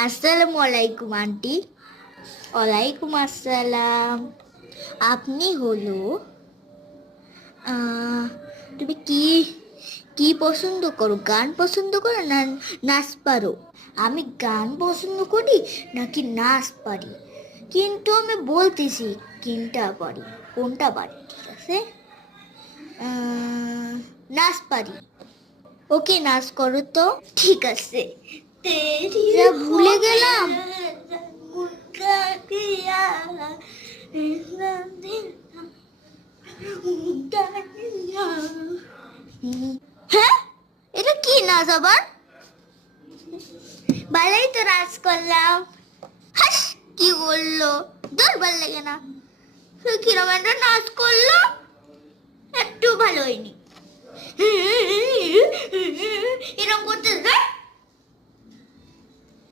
আসসালামু আলাইকুম আন্টি। ওয়ালাইকুম আসসালাম। আপনি হলো তুমি কি কি পছন্দ করো? গান পছন্দ করো না নাচ পারো? আমি গান পছন্দ করি নাকি নাচ পারি, কিন্তু আমি বলতেছি কোনটা পারি, ঠিক আছে? নাচ পারি। ওকে, নাচ করো তো। ঠিক আছে। ভুলে গেলাম। হ্যাঁ, এটা কি নাচ আবার? ভালোই তো নাচ করলাম। হাস, কি বললো? দর ভাল লাগে না। কিরম একটা নাচ করলো, একটু ভালো হয়নি। এরকম করতে